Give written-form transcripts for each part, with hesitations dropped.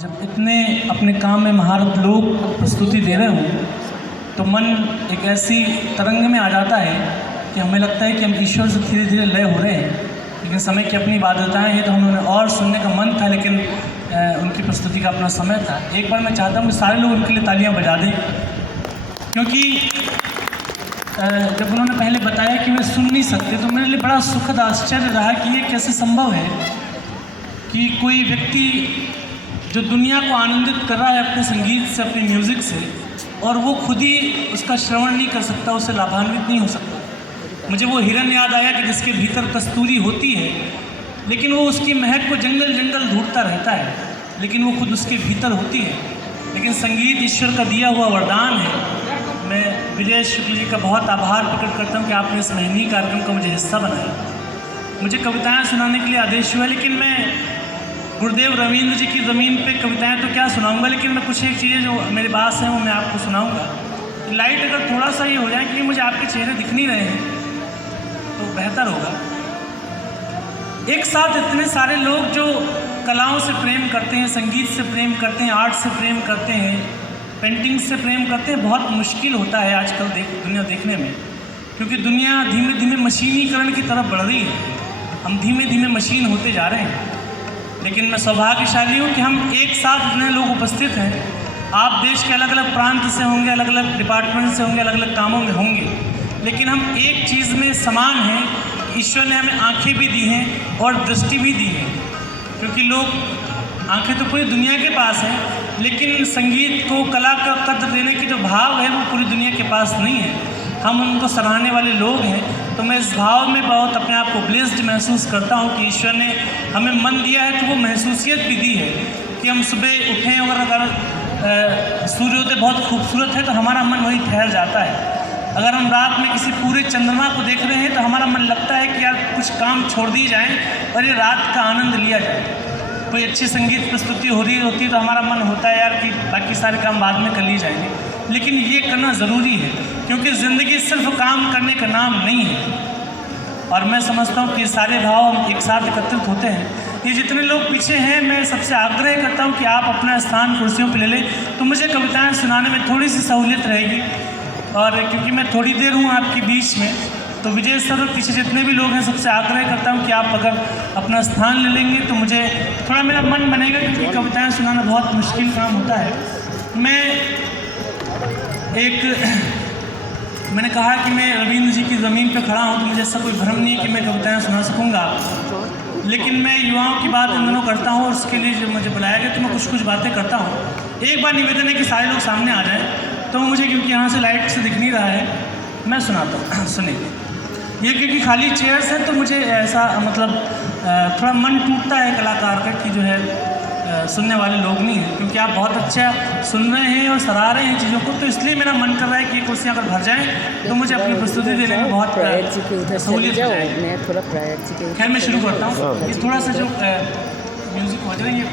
जब इतने अपने काम में महारत लोग प्रस्तुति दे रहे हों तो मन एक ऐसी तरंग में आ जाता है कि हमें लगता है कि हम ईश्वर से धीरे धीरे लय हो रहे हैं। लेकिन समय की अपनी बाध्यताएं हैं तो हमें और सुनने का मन था, लेकिन उनकी प्रस्तुति का अपना समय था। एक बार मैं चाहता हूँ कि सारे लोग उनके लिए तालियां बजा दें, क्योंकि जब उन्होंने पहले बताया कि वे सुन नहीं सकते तो मेरे लिए बड़ा सुखद आश्चर्य रहा कि ये कैसे संभव है कि कोई व्यक्ति जो दुनिया को आनंदित कर रहा है अपने संगीत से, अपने म्यूज़िक से, और वो खुद ही उसका श्रवण नहीं कर सकता, उससे लाभान्वित नहीं हो सकता। मुझे वो हिरन याद आया कि जिसके भीतर कस्तूरी होती है लेकिन वो उसकी महक को जंगल जंगल ढूंढता रहता है, लेकिन वो खुद उसके भीतर होती है। लेकिन संगीत ईश्वर का दिया हुआ वरदान है। मैं विजय शुक्ल जी का बहुत आभार प्रकट करता हूँ कि आपने इस महनीय कार्यक्रम का मुझे हिस्सा बनाया। मुझे कविताएँ सुनाने के लिए आदेश हुआ, लेकिन मैं गुरुदेव रविंद्र जी की ज़मीन पे कविताएं तो क्या सुनाऊंगा, लेकिन मैं कुछ एक चीज़ें जो मेरे पास हैं वो मैं आपको सुनाऊंगा। लाइट अगर थोड़ा सा ये हो जाए कि मुझे आपके चेहरे दिख नहीं रहे हैं तो बेहतर होगा। एक साथ इतने सारे लोग जो कलाओं से प्रेम करते हैं, संगीत से प्रेम करते हैं, आर्ट से प्रेम करते हैं, पेंटिंग से प्रेम करते हैं, बहुत मुश्किल होता है आजकल दुनिया देखने में, क्योंकि दुनिया धीमे धीमे मशीनीकरण की तरफ बढ़ रही है। हम धीमे धीमे मशीन होते जा रहे हैं। लेकिन मैं सौभाग्यशाली हूँ कि हम एक साथ इतने लोग उपस्थित हैं। आप देश के अलग अलग प्रांत से होंगे, अलग अलग डिपार्टमेंट से होंगे, अलग अलग कामों में होंगे, लेकिन हम एक चीज़ में समान हैं। ईश्वर ने हमें आंखें भी दी हैं और दृष्टि भी दी है, क्योंकि लोग आंखें तो पूरी दुनिया के पास हैं, लेकिन संगीत को, कला का कद्र देने की जो भाव है वो पूरी दुनिया के पास नहीं है। हम उनको सराहने वाले लोग हैं। तो मैं इस भाव में बहुत अपने आप को ब्लेस्ड महसूस करता हूँ कि ईश्वर ने हमें मन दिया है, तो वो महसूसियत भी दी है कि हम सुबह उठें और अगर सूर्योदय बहुत खूबसूरत है तो हमारा मन वही ठहर जाता है। अगर हम रात में किसी पूरे चंद्रमा को देख रहे हैं तो हमारा मन लगता है कि यार कुछ काम छोड़ दी जाए और ये रात का आनंद लिया जाए। कोई अच्छी संगीत प्रस्तुति हो रही होती है तो हमारा मन होता है यार कि बाकी सारे काम बाद में कर लिए जाएंगे, लेकिन ये करना ज़रूरी है, क्योंकि ज़िंदगी सिर्फ काम करने का नाम नहीं है। और मैं समझता हूँ कि सारे भाव हम एक साथ एकत्रित होते हैं। ये जितने लोग पीछे हैं, मैं सबसे आग्रह करता हूँ कि आप अपना स्थान कुर्सियों पर ले लें, तो मुझे कविताएँ सुनाने में थोड़ी सी सहूलियत रहेगी। और क्योंकि मैं थोड़ी देर हूँ आपके बीच में, तो विजय सर पीछे जितने भी लोग हैं सबसे आग्रह करता हूँ कि आप अगर अपना स्थान ले लेंगे तो मुझे थोड़ा मेरा मन बनेगा, क्योंकि कविताएँ सुनाना बहुत मुश्किल काम होता है। मैंने कहा कि मैं रविंद्र जी की ज़मीन पर खड़ा हूँ, तो मुझे ऐसा कोई भ्रम नहीं है कि मैं कविताएँ सुना सकूँगा, लेकिन मैं युवाओं की बात इन दोनों करता हूँ और उसके लिए जब मुझे बुलाया गया तो मैं कुछ बातें करता हूँ। एक बार निवेदन है कि सारे लोग सामने आ जाएँ, तो मुझे क्योंकि यहाँ से लाइट से दिख नहीं रहा है, मैं सुनाता हूँ, सुनिए। ये क्योंकि खाली चेयर्स हैं तो मुझे ऐसा मतलब थोड़ा मन टूटता है कलाकार का कि जो है सुनने वाले लोग नहीं हैं, क्योंकि आप बहुत अच्छा सुन रहे हैं और सराह रहे हैं चीज़ों को, तो इसलिए मेरा मन कर रहा है कि ये कुर्सियाँ अगर भर जाएँ तो मुझे अपनी प्रस्तुति देने में बहुत सहूलियत हो जाएगी। खैर मैं शुरू करता हूँ। ये थोड़ा सा जो म्यूज़िक हो जाए, ये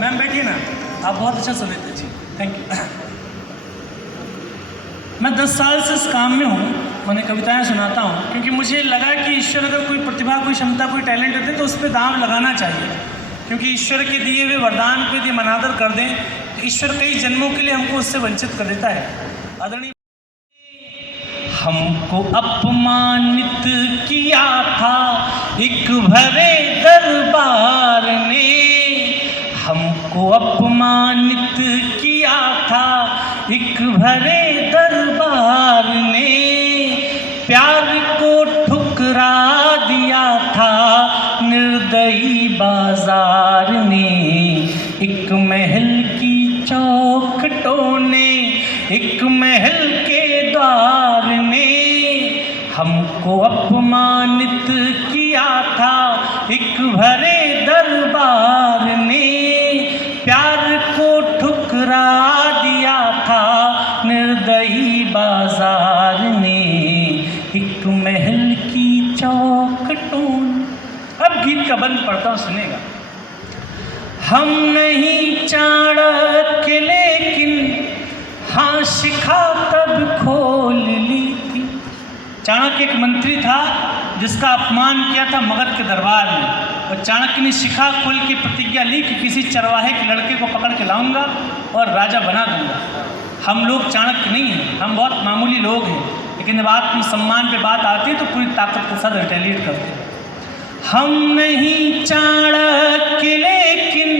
मैम बैठिए ना, आप बहुत अच्छा सुन लेते जी, थैंक यू। मैं 10 साल से इस काम में हूँ, मैंने कविताएं सुनाता हूँ, क्योंकि मुझे लगा कि ईश्वर अगर कोई प्रतिभा, कोई क्षमता, कोई टैलेंट देते तो उस पर दांव लगाना चाहिए, क्योंकि ईश्वर के दिए हुए वरदान पे यदि अनादर कर दें तो ईश्वर कई जन्मों के लिए हमको उससे वंचित कर देता है। आदरणीय हमको अपमानित किया था एक भरे दरबार ने, हमको अपमानित किया था एक भरे दरबार ने, प्यार को ठुकरा दिया था निर्दयी बाजार ने, एक महल की चौखटों ने, एक महल के द्वार ने, हमको अपमानित किया था एक भरे दरबार ने, प्यार को ठुकरा दिया था निर्दयी बाजार ने, एक महल की चौखटों। अब गीत का बंद पढ़ता हूँ, सुनेगा। हम नहीं चाणक्य लेकिन हाँ शिखा तब खोल ली थी। चाणक्य एक मंत्री था जिसका अपमान किया था मगध के दरबार में। और चाणक्य ने शिखा खोल के प्रतिज्ञा ली कि किसी चरवाहे के लड़के को पकड़ के लाऊंगा और राजा बना दूंगा। हम लोग चाणक्य नहीं हैं, हम बहुत मामूली लोग हैं, लेकिन जब आत्मसम्मान पे बात आती है तो पूरी ताकत के साथ रिटेलिएट करते हैं। हम नहीं चाणक्य लेकिन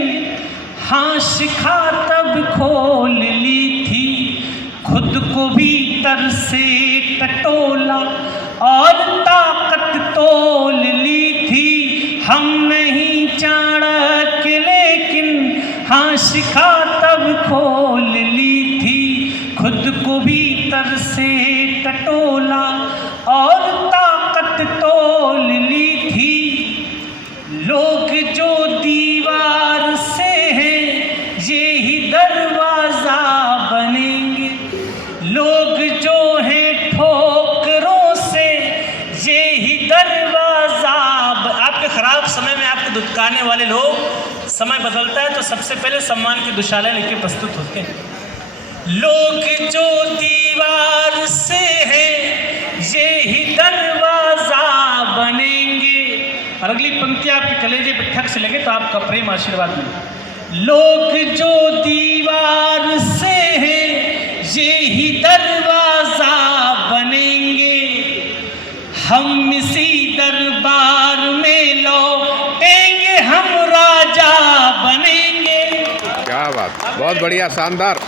हाँ शिखा तब खोल ली थी, खुद को भीतर से टटोला और ताकत तोल ली थी। हम नहीं चाणक्य लेकिन हाँ शिखा तब खोल ली थी, खुद को भीतर से टटोला और ताकत तोल ली थी। लोग जो दीवार से हैं ये ही दरवाजा बनेंगे, लोग जो हैं ठोकरों से ये ही दरवाजा। आपके खराब समय में आपको दुत्कारने वाले लोग, समय बदलता है तो सबसे पहले सम्मान की दुशाला लेके प्रस्तुत होते हैं। लोग जो दीवार से हैं ये ही दरवाजा बनेंगे। और अगली पंक्ति आपके कलेजे पे ठक से लगे तो आपका प्रेम आशीर्वाद मिले। लोग जो दीवार से हैं ये ही दरवाजा बनेंगे, हम इसी दरबार में लौटेंगे, हम राजा बनेंगे। क्या बात, बहुत बढ़िया, शानदार।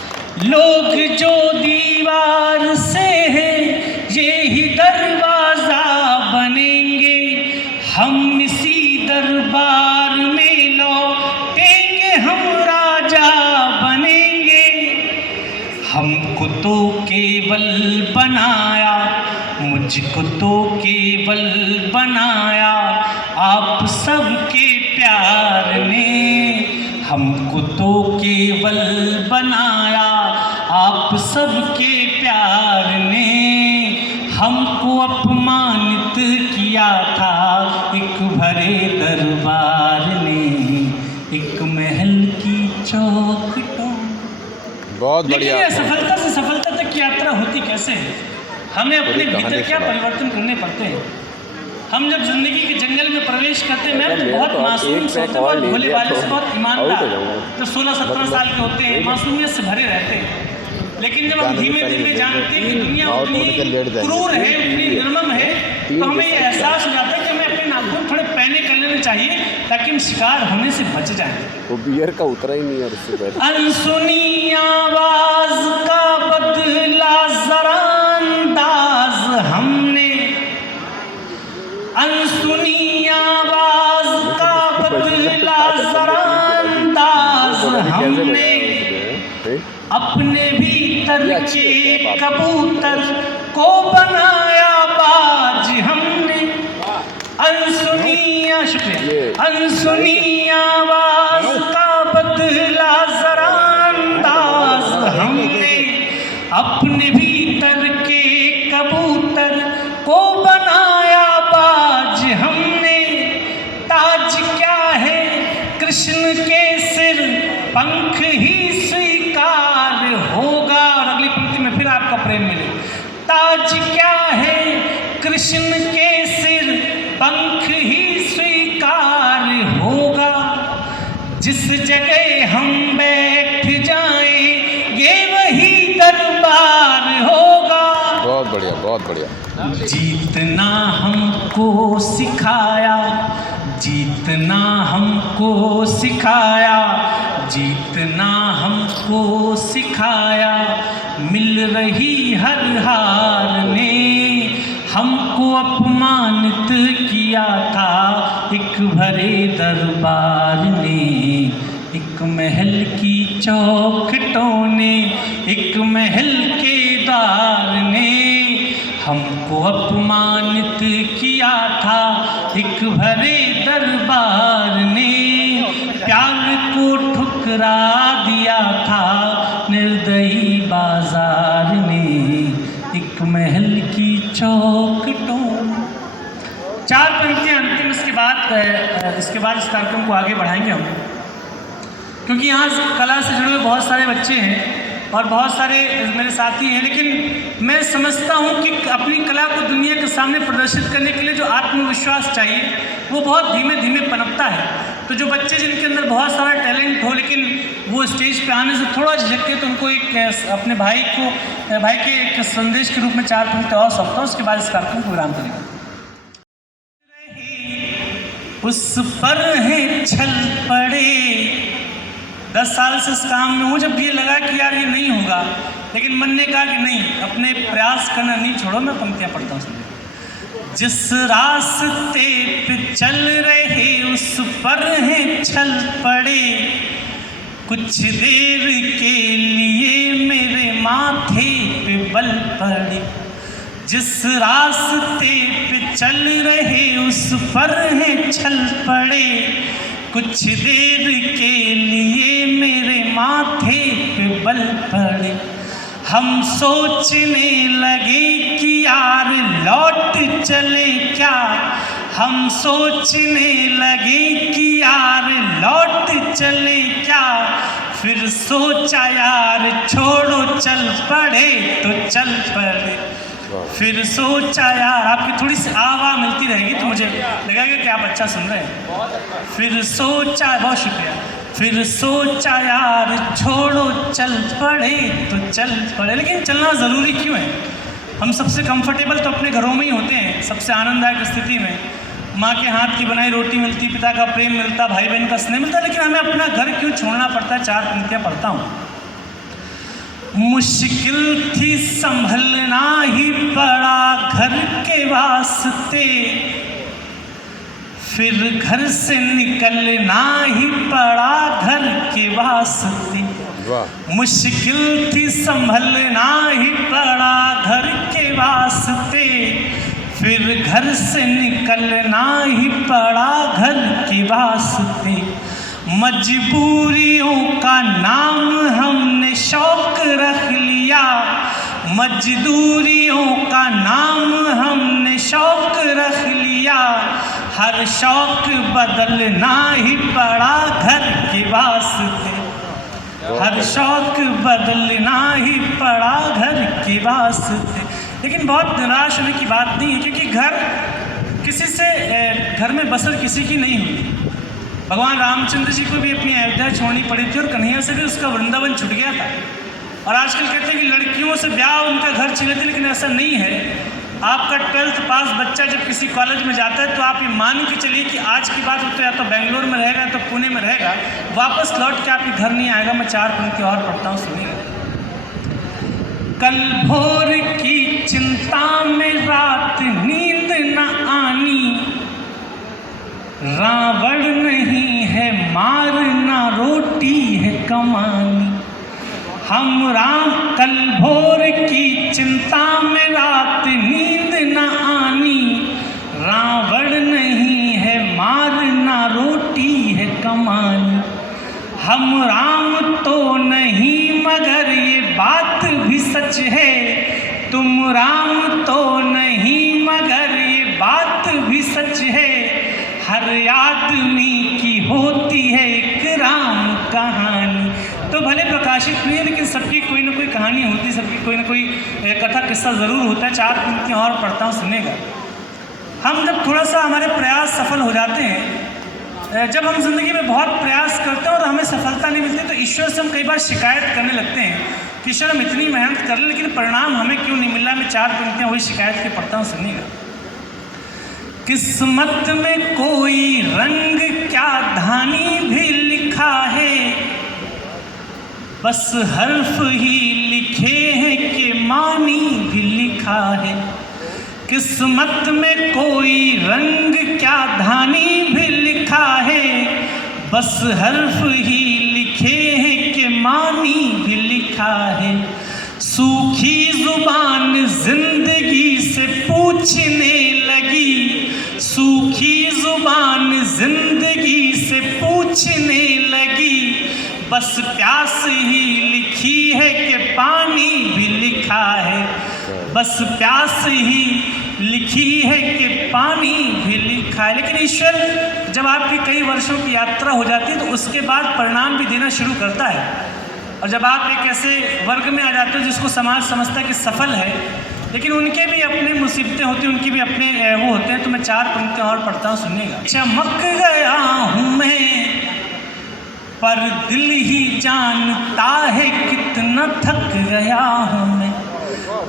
लोग जो दीवार से हैं ये ही दरवाजा बनेंगे, हम इसी दरबार में लौटेंगे, हम राजा बनेंगे। हमको तो केवल बनाया, मुझको तो केवल बनाया आप सबके प्यार ने। हमको तो केवल बनाया आप सबके प्यार ने, हमको अपमानित किया था एक भरे दरबार ने, एक महल की चौखटों। बहुत बढ़िया। लेकिन सफलता से सफलता तक की यात्रा होती कैसे है? हमें अपने भीतर क्या परिवर्तन करने पड़ते हैं। हम जब जिंदगी के जंगल में प्रवेश करते हैं, मैं तो बहुत मासूम से होते, बहुत भोले भाले से, बहुत ईमानदार, जो 16-17 साल के होते हैं, मासूमियत से भरे रहते हैं। लेकिन जब हम धीमे धीमे जानते हैं कि दुनिया उतनी क्रूर है, उतनी निर्मम है, तो हमें ये एहसास हो जाता है कि हमें अपने नाखून थोड़े पैने कर लेने चाहिए ताकि हम शिकार होने से बच जाएं। वो बियर का उतरा ही नहीं है उससे पहले। अनसुनी आवाज का बदला जरा अंदाज हमने, अनसुनी आवाज का बदला जरा अंदाज हमने, अपने भीतर के कबूतर को बनाया बाज हमने। अनसुनी, शुक्रिया, अनसुनी आवाज का बदला जरा अंदाज हमने, अपने भीतर के कबूतर को बनाया बाज हमने। ताज क्या है कृष्ण के सिर, पंख ही स्वीकार होगा। और अगली पंक्ति में फिर आपका प्रेम मिले। ताज क्या है कृष्ण के सिर, पंख ही स्वीकार होगा। जिस जगह हम बैठ जाएं ये वही दरबार होगा। बहुत बढ़िया, बहुत बढ़िया। जीतना हमको सिखाया, जीतना हमको सिखाया, जीतना हमको सिखाया, मिल रही हर हार ने। हमको अपमानित किया था एक भरे दरबार ने, एक महल की चौखटों ने, एक महल के द्वार ने। हमको अपमानित किया था एक भरे दरबार ने, प्यार को ठुकरा दिया था निर्दयी बाजार ने, एक महल की चौखटों। 4 पंक्तियाँ अंतिम, इसके बाद इस कार्यक्रम को आगे बढ़ाएंगे हम, क्योंकि यहाँ कला से जुड़े हुए बहुत सारे बच्चे हैं और बहुत सारे मेरे साथी हैं, लेकिन मैं समझता हूँ कि अपनी कला को दुनिया के सामने प्रदर्शित करने के लिए जो आत्मविश्वास चाहिए वो बहुत धीमे धीमे पनपता है। तो जो बच्चे जिनके अंदर बहुत सारा टैलेंट हो लेकिन वो स्टेज पे आने से थोड़ा झिझकते तो उनको एक अपने भाई के एक संदेश के रूप में 4 पंक्ति और सौंपता हूँ, उसके बाद इस कार्यक्रम को विराम करेंगे। उस पर है छल पड़े, 10 साल से इस काम में हूँ, जब ये लगा कि यार ये नहीं होगा, लेकिन मन ने कहा कि नहीं, अपने प्रयास करना नहीं छोड़ो। मैं पंक्तियाँ पढ़ता हूँ। जिस रास्ते पे चल रहे उस पर है छल पड़े, कुछ देर के लिए मेरे माथे पे बल पड़े। जिस रास्ते पे चल रहे उस पर है छल पड़े, कुछ देर के लिए मेरे माथे पे बल पड़े। हम सोचने लगे कि यार लौट चले क्या, हम सोचने लगे कि यार लौट चले क्या, फिर सोचा यार छोड़ो चल पड़े तो चल पड़े। फिर सोचा यार, आपकी थोड़ी सी आवाज़ मिलती रहेगी तो मुझे लगेगा कि आप अच्छा सुन रहे हैं। फिर सोचा, बहुत शुक्रिया। फिर सोचा यार छोड़ो चल पड़े तो चल पड़े। लेकिन चलना ज़रूरी क्यों है? हम सबसे कंफर्टेबल तो अपने घरों में ही होते हैं, सबसे आनंददायक स्थिति में माँ के हाथ की बनाई रोटी मिलती, पिता का प्रेम मिलता, भाई बहन का स्नेह मिलता, लेकिन हमें अपना घर क्यों छोड़ना पड़ता है? 4 पंक्तियाँ पढ़ता हूँ। मुश्किल थी संभलना ही पड़ा घर के वास्ते, फिर घर से निकलना ही पड़ा घर के वास्ते। मुश्किल थी संभलना ही पड़ा घर के वास्ते, फिर घर से निकलना ही पड़ा घर के वास्ते। मजबूरियों का नाम हमने शौक रख लिया, मजदूरियों का नाम हमने शौक रख लिया, हर शौक बदलना ही पड़ा घर के वास्ते, हर शौक बदलना ही पड़ा घर के वास्ते। लेकिन बहुत निराश होने की बात नहीं है, क्योंकि घर किसी से, घर में बसर किसी की नहीं होती। भगवान रामचंद्र जी को भी अपनी अयोध्या छोड़नी पड़ी थी और कन्हैया से भी उसका वृंदावन छूट गया था। और आजकल कहते हैं कि लड़कियों से ब्याह उनका घर छीने थे, लेकिन ऐसा नहीं है। आपका 12th पास बच्चा जब किसी कॉलेज में जाता है तो आप ये मान के चलिए कि आज की बात हो तो या तो बेंगलोर में रहेगा या तो पुणे में रहेगा, वापस लौट के आपके घर नहीं आएगा। मैं 4 पंक्ति और पढ़ता हूँ, सुनिए। कल भोर की चिंता में रात नींद न आनी, रावण नहीं है मारना रोटी है कमानी। हम राम, कल भोर की चिंता में रात नींद न आनी, रावण नहीं है मारना रोटी है कमानी। हम राम तो नहीं मगर ये बात भी सच है, तुम राम तो नहीं मगर ये बात भी सच है। हर आदमी की होती है एक राम कहानी। तो भले प्रकाशित नहीं है, लेकिन सबकी कोई ना कोई कहानी होती है, सबकी कोई ना कोई कथा किस्सा ज़रूर होता है। 4 पंक्तियाँ और पढ़ता हूँ, सुनेगा। हम जब थोड़ा सा हमारे प्रयास सफल हो जाते हैं, जब हम जिंदगी में बहुत प्रयास करते हैं और हमें सफलता नहीं मिलती, तो ईश्वर से हम कई बार शिकायत करने लगते हैं कि ईश्वर हम इतनी मेहनत कर लें लेकिन परिणाम हमें क्यों नहीं मिल रहा। मैं 4 पंक्तियाँ वही शिकायत की पढ़ता हूँ, सुनिएगा। किस्मत में कोई रंग क्या धानी भी लिखा है, बस हर्फ ही लिखे हैं कि मानी भी लिखा है। किस्मत में कोई रंग क्या धानी भी लिखा है, बस हर्फ ही लिखे हैं कि मानी भी लिखा है। सूखी जुबान जिंदगी से पूछने लगी, सूखी जुबान जिंदगी से पूछने लगी, बस प्यास ही लिखी है कि पानी भी लिखा है, बस प्यास ही लिखी है कि पानी भी लिखा है। लेकिन ईश्वर जब आपकी कई वर्षों की यात्रा हो जाती है तो उसके बाद परिणाम भी देना शुरू करता है। और जब आप एक ऐसे वर्ग में आ जाते हो जिसको समाज समझता है कि सफल है, लेकिन उनके भी अपनी मुसीबतें होती हैं, उनकी भी अपने वो होते हैं। तो मैं 4 पंक्तियाँ और पढ़ता हूँ, सुनिएगा। चमक गया हूँ मैं पर दिल ही जानता है कितना थक गया हूँ मैं।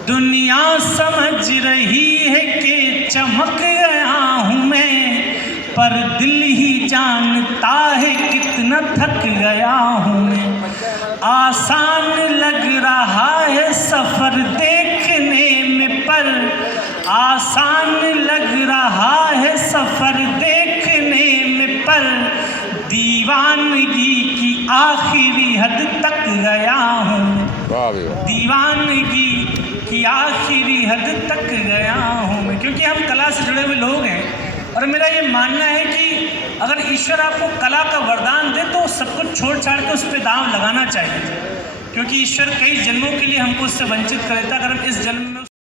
दुनिया समझ रही है कि चमक गया हूँ मैं, पर दिल ही जानता है कितना थक गया हूँ मैं। आसान लग रहा है सफ़र देखने में, पर आसान लग रहा है सफ़र देखने में, पर दीवानगी की आखिरी हद तक गया हूँ मैं। दीवानगी की आखिरी हद तक गया हूँ मैं। क्योंकि हम कला से जुड़े हुए लोग हैं और मेरा ये मानना है कि अगर ईश्वर आपको कला का वरदान दे तो सब कुछ छोड़ छाड़ के उस पर दांव लगाना चाहिए, क्योंकि ईश्वर कई जन्मों के लिए हमको उससे वंचित कर देता। अगर हम इस जन्म में